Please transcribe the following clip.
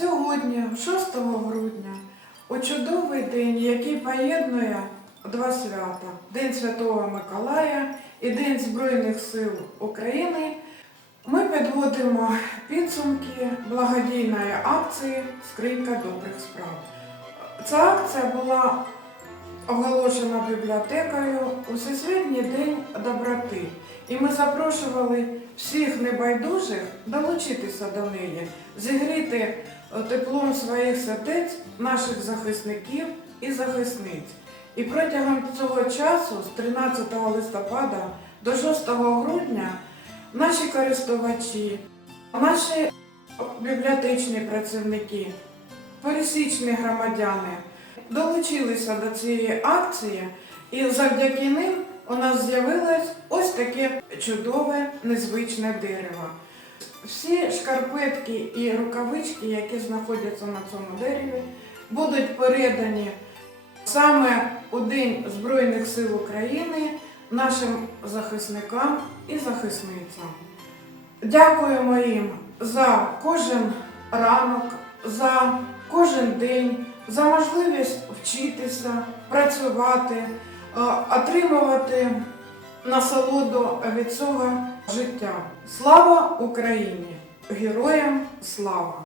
Сьогодні, 6 грудня, у чудовий день, який поєднує два свята День Святого Миколая і День Збройних сил України, ми підводимо підсумки благодійної акції Скринька добрих справ. Ця акція була оголошена бібліотекою у Всесвітній день доброти. І ми запрошували всіх небайдужих долучитися до неї, зігріти е, теплом своїх сердець наших захисників і захисниць. І протягом цього часу, з 13 листопада до 6 грудня, наші користувачі, наші бібліотечні працівники, пересічні громадяни долучилися до цієї акції, і завдяки ним у нас з'явилось ось таке чудове незвичне дерево. Всі шкарпетки і рукавички, які знаходяться на цьому дереві, будуть передані саме у День Збройних сил України нашим захисникам і захисницям. Дякуємо їм за кожен ранок, за кожен день, за можливість вчитися, працювати, е, отримувати насолоду від цього життя. Слава Україні! Героям слава!